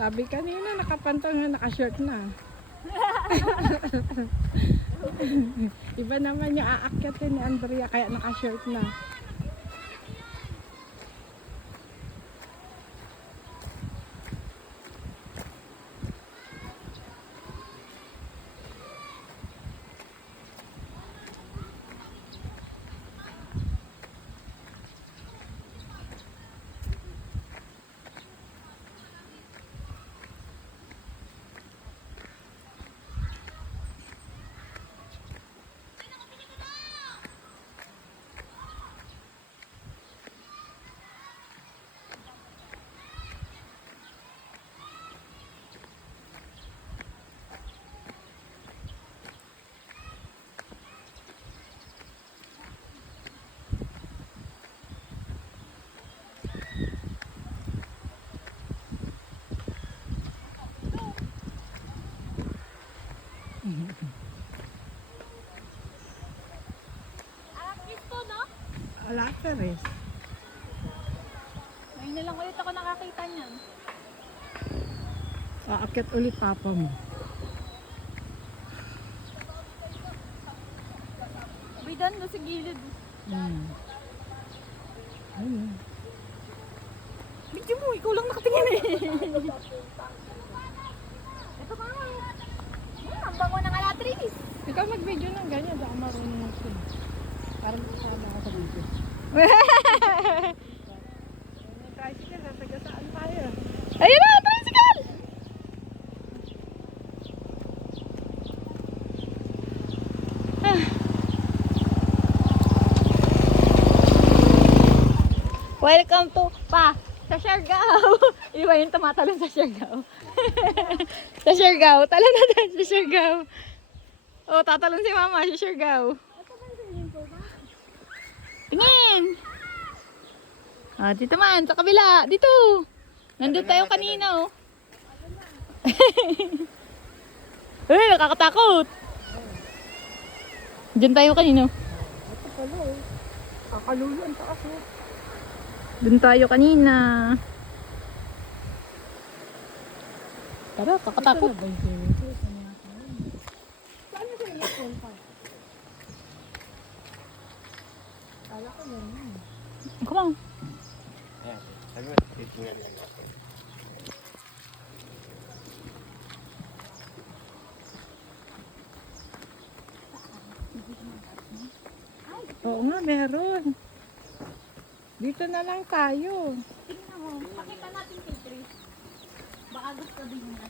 Sabi kanina, nakapantong na, naka-shirt na. Iba naman yung aakyatin ni Andrea, kaya naka-shirt na. Arakis to, no? Alacares. Ngayon na lang ulit ako nakakita niyan. Aakyat ulit papa mo. Bidan no sa gilid. Ayun. Bigyan mo, ikaw lang nakatingin eh. Ito ka nga. Ang bango ng alatris. Ikaw mag-video ng ganyan, baka marunong ako. Parang kasama ako sa video. May tricycle, nasagasaan tayo. Ayun na, tricycle! Welcome to sa Siargao. Iba yung tumatalon sa Siargao. Sa Siargao. Talon natin sa Siargao. Oh, tatalon si Mama sa Siargao. Tingin! Ah, dito man, sa kabila. Dito. Nandun tayo kanina, oh. Uy, nakakatakot. Diyan tayo kanina. Ito pala oh. Kakalulo ang taas oh. Doon tayo kanina. Tara, kakatakot. Ito na ba yung swimming pool? Saan yung swimming pool pa? Kala ko yan. Come on. Ayan, sabi mo, titingnan lang ako. Oo nga, meron. Dito na lang tayo. Tingnan mo, pakita natin kay Tris. Baka gusto din niya.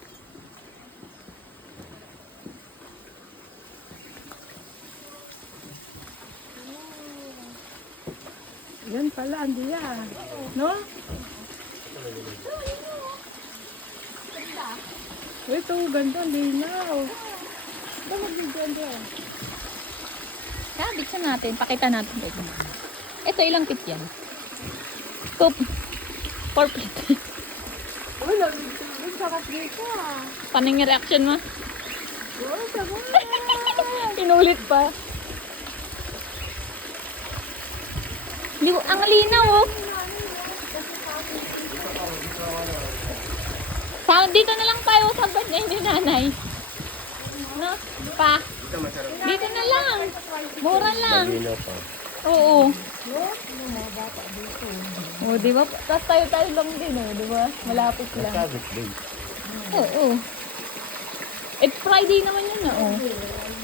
Yan pala, Andrea. No? Ito, ganda, linaw. Ito, mag-video, Andrea. Kaya, bigsan natin. Pakita natin. Ito, ilang pit yan? 2, 4 pit. Uy, nag-video. Sarap dito ah. Paano yung reaction mo? Uy, sarap. Inulit pa. Ang linaw, oh. Dito na lang tayo sa bed niya, hindi nanay. No? Pa? Dito masarap. Dito na lang. Mura lang. Malinaw pa. Oo. Oh, di ba? Tapos tayo lang din, oh, di ba? Malapit lang. Sabit din. Oo. It's Friday naman yun, oh.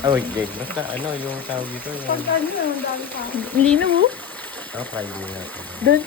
Ah, wait, wait. Basta ano yung tawag dito? Yung... Pag ano, ang dami pa. Lino, oh. Ah, Friday natin. Doon,